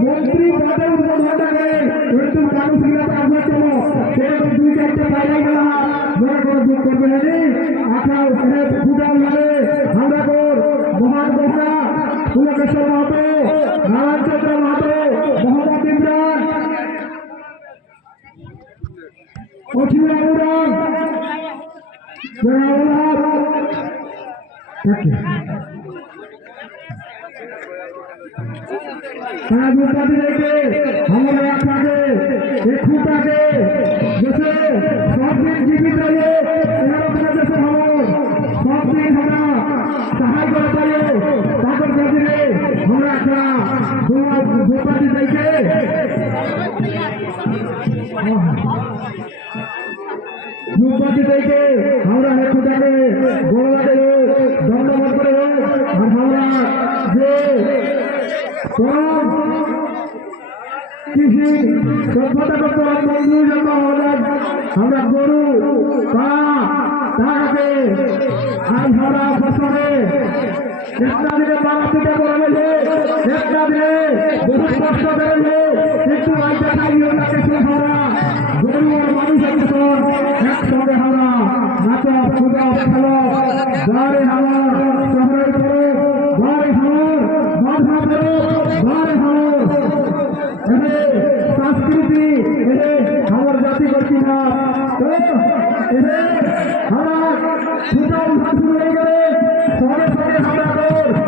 মন্ত্রী পদের উদ্বোধন থাকে কিন্তু মানুষ আপনার চলো সেরকম দুই চারটে পাইলাই গেল মনে করে দুঃখ করবে না আপনার ফুটাল লাগে হাওড়াপুর মহান বসা ফুলকেশ্বর মাহাতো নারায়ণ চন্দ্র মাহাতো মোহাম্মদ ইমরান অসীমা উড়ান गुजराती लेके हमारे आगे एक खूटा के जैसे सब दिन जीवित रहिए जैसे हम सब दिन हमारा सहाय कर पाइए ताकत कर दिए हमारा गुजराती लेके गुजराती लेके हमारा एक खूटा के गोला के धन्यवाद करे और हमारा जे কৃষি সভ্যতা করতে বন্ধুর জন্য আমরা গরু তাকে আজ হারা ফসলে একটা দিনে বাবা পিঠা করে গেছে একটা দিনে বহু কষ্ট করেছে কিন্তু আজকে খাইয়ে তাকে হারা গরু আর মানুষ একসঙ্গে হারা নাচা পূজা খেলো গাড়ি হারা শহরের পরে গাড়ি হাওয়ার বাধা করো গাড়ি হাওয়ার संस्कृति हमारे जाति करती है तो हमारा छुटा उठा शुरू हो गए सोने सोने हमारा